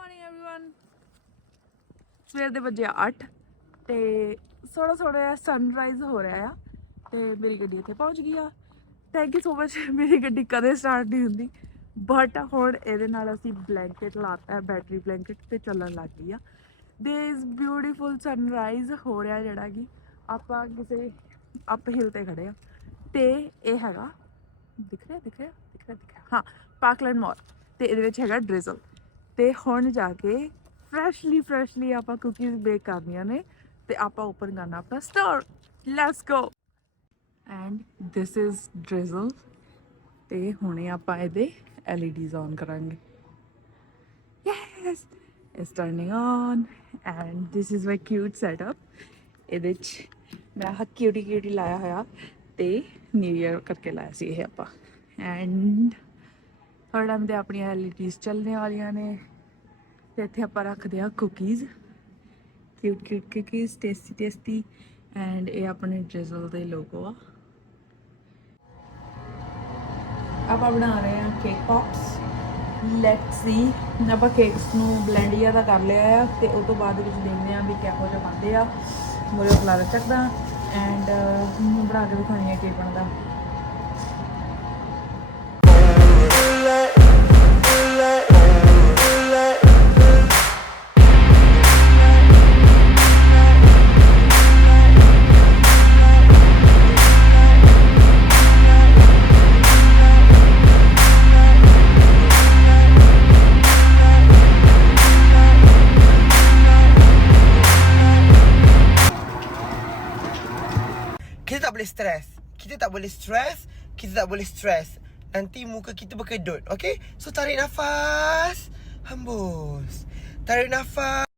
Morning everyone ਸਵੇਰ ਦੇ ਵਜੇ 8 ਤੇ ਥੋੜਾ ਥੋੜਾ ਸਨਰਾਈਜ਼ ਹੋ ਰਿਹਾ ਆ ਤੇ ਮੇਰੀ ਗੱਡੀ ਇੱਥੇ ਪਹੁੰਚ ਗਈ ਆ। Thank you so much. ਮੇਰੀ ਗੱਡੀ ਕਦੇ ਸਟਾਰਟ ਨਹੀਂ ਹੁੰਦੀ ਬਟ ਹੁਣ ਇਹਦੇ ਨਾਲ ਅਸੀਂ ਬਲੈਂਕਟ ਲਾਤਾ, ਬੈਟਰੀ ਬਲੈਂਕਟ ਤੇ ਚੱਲਣ ਲੱਗ ਗਈ ਆ। ਦੇयर इज ਬਿਊਟੀਫੁਲ ਸਨਰਾਈਜ਼ ਹੋ ਰਿਹਾ ਜਿਹੜਾ ਕਿ ਆਪਾਂ ਕਿਸੇ ਅਪ ਹਿਲ ਤੇ ਖੜੇ ਆ ਤੇ ਇਹ ਹੈਗਾ ਦਿਖ ਰਿਹਾ ਹਾਂ ਪਾਰਕਲੈਂਡ ਮਾਲ ਤੇ ਇਹਦੇ ਵਿੱਚ ਹੈਗਾ ਡ੍ਰਿਜ਼ਲ ਤੇ ਹੁਣ ਜਾ ਕੇ ਫਰੈਸ਼ਲੀ ਆਪਾਂ ਕੁਕੀਜ਼ ਬੇਕ ਕਰਨੀਆਂ ਨੇ ਤੇ ਆਪਾਂ ਓਪਨ ਕਰਨਾ ਆਪਣਾ store. Let's go. And this is drizzle ਤੇ ਹੁਣੇ ਆਪਾਂ ਇਹਦੇ LEDs ਔਨ ਕਰਾਂਗੇ। Yes it's turning on and this is my cute setup. ਇਹਦੇ 'ਚ ਮੈਂ ਆਹ ਕਿਊਟੀ ਲਾਇਆ ਹੋਇਆ ਤੇ ਨਿਊ ਈਅਰ ਕਰਕੇ ਲਾਇਆ ਸੀ ਇਹ ਆਪਾਂ। ਐਂਡ ਥੋੜ੍ਹੇ ਟਾਈਮ 'ਤੇ ਆਪਣੀਆਂ LEDs ਚੱਲਣੇ ਵਾਲੀਆਂ ਨੇ ਤੇ ਇੱਥੇ ਆਪਾਂ ਰੱਖਦੇ ਹਾਂ cookies, cute cookies, tasty and ਇਹ ਆਪਣੇ ਡ੍ਰਿਜ਼ਲ ਦੇ ਲੋਗੋ ਆ। ਆਪਾਂ ਬਣਾ ਰਹੇ ਹਾਂ ਕੇਕ ਪੌਪਸ। Let's see. ਆਪਾਂ ਕੇਕਸ ਨੂੰ ਬਲੈਂਡ ਜਿਹਾ ਤਾਂ ਕਰ ਲਿਆ ਆ ਤੇ ਉਸ ਤੋਂ ਬਾਅਦ ਵਿੱਚ ਦੇਖਦੇ ਹਾਂ ਵੀ ਕਿਹੋ ਜਿਹਾ ਬਣਦੇ ਆ। ਮੋਰੇ ਖਲਾਰਾ ਚੱਕਦਾ ਐਂਡ ਬਣਾ ਕੇ ਦਿਖਾਉਣੀ ਹੈ ਕੇਕ ਬਣਦਾ। Kita tak boleh stres. Nanti muka kita berkedut. Okay? So tarik nafas. Hembus. Tarik nafas.